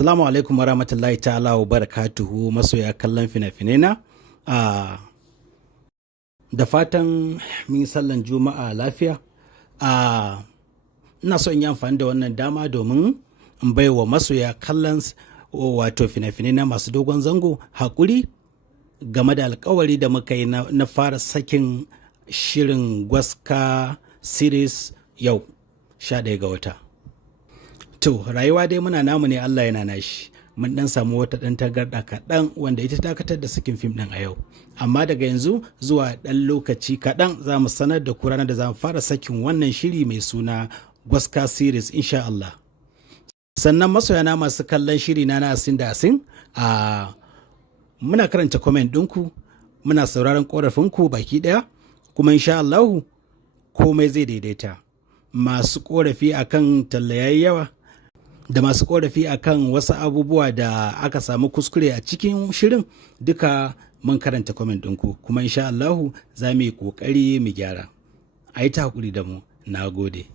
Assalamu alaikum wa rahmatullahi ta'ala wa barakatuhu masoya kallon fina-finai na. Da fatan mun yi sallan juma'a lafiya. Ina so in yi amfani da wannan dama domin in bai wa masoya kallon wato fina-finai na masu dogon zango haƙuri game da alkawari da muka yi na fara sakin shirin Gwaska series yau 11 ga wata. To, rayuwa dai muna namu ne, Allah yana nashi. Mun dan samu wata dan tagarda kaɗan wanda ita dakatar da sakin fim ɗin a yau. Amma daga yanzu zuwa ɗan lokaci kaɗan za mu sanar da ku ranar da za mu fara sakin wannan shiri mai suna Gwaska series insha Allah. Sannan masoyana masu kallon shiri na Asin da Asin, muna karanta comment ɗinku, muna sauraron ƙorafinku baki ɗaya, kuma insha Allahu komai zai daidaita. Masu ƙorafi akan talla yayi yawa, da masu korafi akan wasu abubuwa da aka samu kuskure a cikin shirin, duka mun karanta comment ɗinku, kuma insha Allahu za mu yi ƙoƙari mu gyara. A yi ta haƙuri da mu. Na gode.